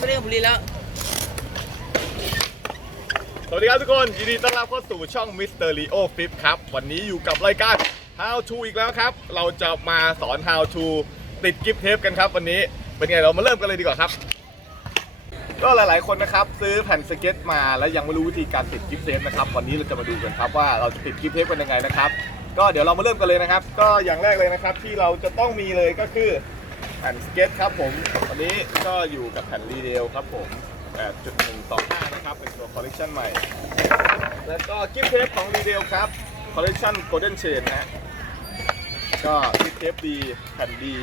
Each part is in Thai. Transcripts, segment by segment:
ไม่ได้บุรีแล้ว สวัสดีครับทุกคนยินดีต้อนรับเข้าสู่ช่อง Mr. Leo Fit ครับ วันนี้อยู่กับรายการ How to อีกแล้วครับ เราจะมาสอน How to ติดกิฟต์เทปกันครับ วันนี้เป็นไงเรามาเริ่มกันเลยดีกว่าครับ ก็หลายๆคนนะครับ ซื้อแผ่นสเก็ตมาแล้วยังไม่รู้วิธีการติดกิฟต์เทปนะครับวันนี้เราจะมาดูกันครับว่าเราจะติดกิฟต์เทปกันยังไงนะครับ ก็เดี๋ยวเรามาเริ่มกันเลยนะครับ ก็อย่างแรกเลยนะครับที่เราจะต้องมีเลยก็คือ ผ่นสเก็ตครับผมวันนี้ก็อยู่กับแผ่นรีเดลครับผม8.125นะครับเป็นตัวคอลเลคชันใหม่ แล้วก็กิฟเทปของรีเดลครับคอลเลคชันโกลเด้นเชนนะฮะก็กิฟเทปดีแผ่นดี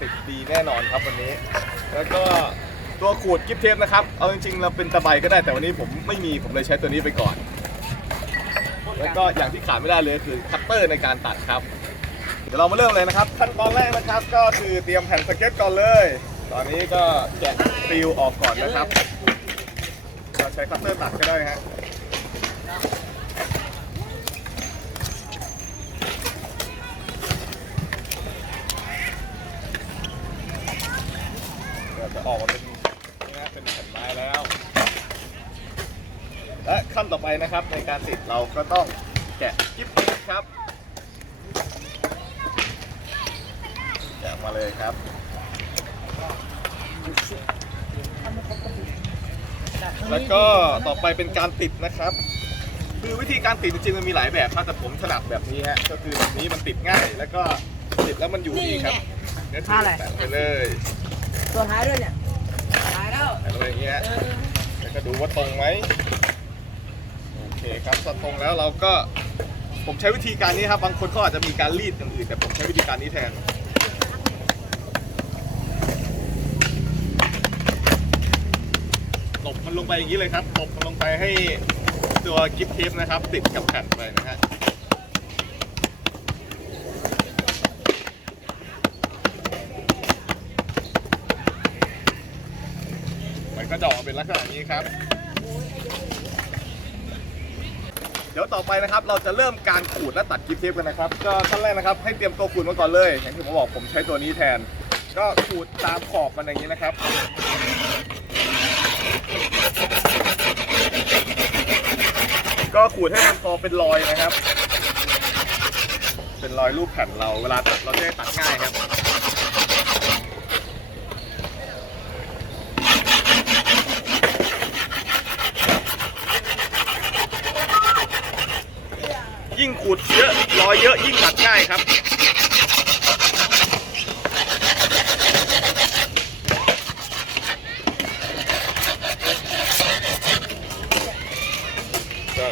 ติดดีแน่นอนครับวันนี้ แล้วก็ตัวขูดกิฟเทปนะครับ เอาจริงๆเราเป็นตะไบก็ได้แต่วันนี้ผมไม่มีผมเลยใช้ตัวนี้ไปก่อน แล้วก็อย่างที่ขาดไม่ได้เลยคือคัตเตอร์ในการตัดครับ เดี๋ยวเรามาเริ่มเลยนะครับ ขั้นตอนแรกนะครับก็คือเตรียมแผ่นสเก็ตก่อนเลย ตอนนี้ก็แกะฟิลออกก่อนนะครับเราใช้คัตเตอร์ตัดก็ได้ฮะก็จะออกมาเป็นนี่นะเป็นแผ่นไม้แล้ว และขั้นต่อไปนะครับในการติดเราก็ต้องแกะกิ๊บครับแกะ มาเลยครับแล้วก็ต่อไปเป็นการติดนะครับ คือวิธีการติดจริงๆมันมีหลายแบบครับแต่ผมถนัดแบบนี้ฮะก็คือแบบนี้มันติดง่าย แล้วก็ติดแล้วมันอยู่ดีครับเดี๋ยวถือแตะไปเลยตัวท้ายด้วยเนี่ยท้ายแล้วแตะไปอย่างเงี้ยเออแล้วก็ดูว่าตรงไหมโอเคครับถ้าตรงแล้วเราก็ผมใช้วิธีการนี้ครับบางคนเขาอาจจะมีการรีดอย่างอื่นแต่ผมใช้วิธีการนี้แทน บมันลงไปอย่างนี้เลยครับตบมันลงไปให้ตัวกิฟเทปนะครับ ติดกับแผ่นไปนะฮะมันก็จะออกเป็นลักษณะนี้ครับ เดี๋ยวต่อไปนะครับ เราจะเริ่มการขูดและตัดกิฟเทปกันนะครับ ก็ขั้นแรกนะครับ ให้เตรียมตัวขูดมาก่อนเลยอย่างที่ผมบอกผมใช้ตัวนี้แทน ก็ขูดตามขอบมันอย่างนี้นะครับ ก็ขูดให้มันพอเป็นรอยนะครับ เป็นรอยรูปแผ่นเราเวลาตัดเราจะได้ตัดง่ายครับยิ่งขูดเยอะรอยเยอะยิ่งตัดง่ายครับ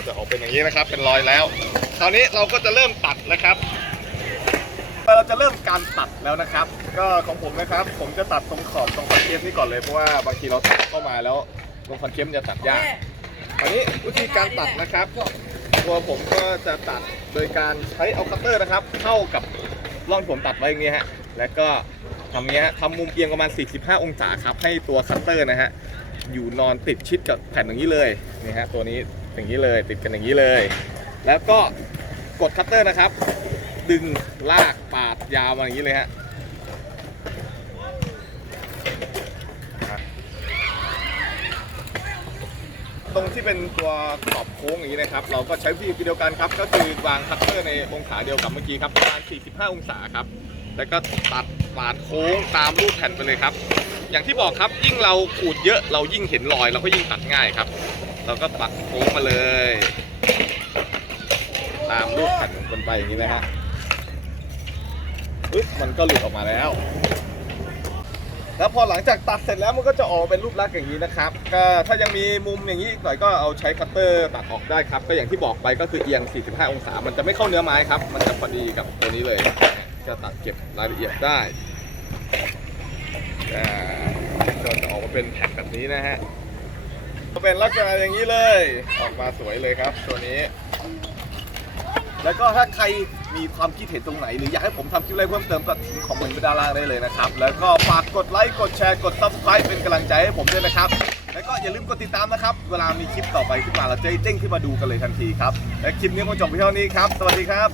จะออกเป็นอย่างนี้นะครับ เป็นรอยแล้ว คราวนี้เราก็จะเริ่มตัดนะครับเราจะเริ่มการตัดแล้วนะครับ ก็ของผมนะครับ ผมจะตัดตรงขอบตรงฟันเคียมนี่ก่อนเลยเพราะว่าบางทีเราตัดเข้ามาแล้วตรงฟันเคียมจะตัดยากอันนี้วิธีการตัดนะครับ ตัวผมก็จะตัดโดยการใช้เอาคัตเตอร์นะครับ เข้ากับร่องผมตัดไว้อย่างนี้ฮะแล้วก็ทำอย่างนี้ฮะทำมุมเอียงประมาณ 45 องศาครับให้ตัวคัตเตอร์นะฮะอยู่นอนติดชิดกับแผ่นอย่างนี้เลยนี่ฮะตัวนี้ อย่างนี้เลยติดกันอย่างนี้เลย แล้วก็กดคัตเตอร์นะครับ ดึงลากปาดยาวมาอย่างนี้เลยฮะตรงที่เป็นตัวขอบโค้งอย่างนี้นะครับ เราก็ใช้วิธีเดียวกันครับ ก็คือวางคัตเตอร์ในองศาเดียวกับเมื่อกี้ครับประมาณ 45 องศาครับ แล้วก็ตัดปาดโค้งตามรูปแผ่นไปเลยครับ อย่างที่บอกครับยิ่งเราขูดเยอะเรายิ่งเห็นรอยเราก็ยิ่งตัดง่ายครับ เราก็ปักโค้งมาเลย ตามรูปแผ่นของคนไปอย่างนี้นะฮะปึ๊บมันก็หลุดออกมาแล้ว แล้วพอหลังจากตัดเสร็จแล้วมันก็จะออกเป็นรูปลักษณ์อย่างนี้นะครับ ก็ถ้ายังมีมุมอย่างนี้อีกหน่อยก็เอาใช้คัตเตอร์ตัดออกได้ครับ ก็อย่างที่บอกไปก็คือเอียง 45 องศา มันจะไม่เข้าเนื้อไม้ครับ มันจะพอดีกับตัวนี้เลย จะตัดเก็บรายละเอียดได้ก็จะออกมาเป็นแผ่นแบบนี้นะฮะ เป็นลักษณะอย่างนี้เลย ออกมาสวยเลยครับ ตัวนี้ แล้วก็ถ้าใครมีความคิดเห็นตรงไหน หรืออยากให้ผมทำคลิปอะไรเพิ่มเติมก็ทิ้งคอมเมนต์ไว้ด้านล่างได้เลยนะครับ แล้วก็ฝากกดไลค์กดแชร์กด subscribe เป็นกำลังใจให้ผมด้วยนะครับ แล้วก็อย่าลืมกดติดตามนะครับ เวลามีคลิปต่อไปขึ้นมาเราจะได้เด้งขึ้นมาดูกันเลยทันทีครับและคลิปนี้ก็จบไปเท่านี้ครับสวัสดีครับ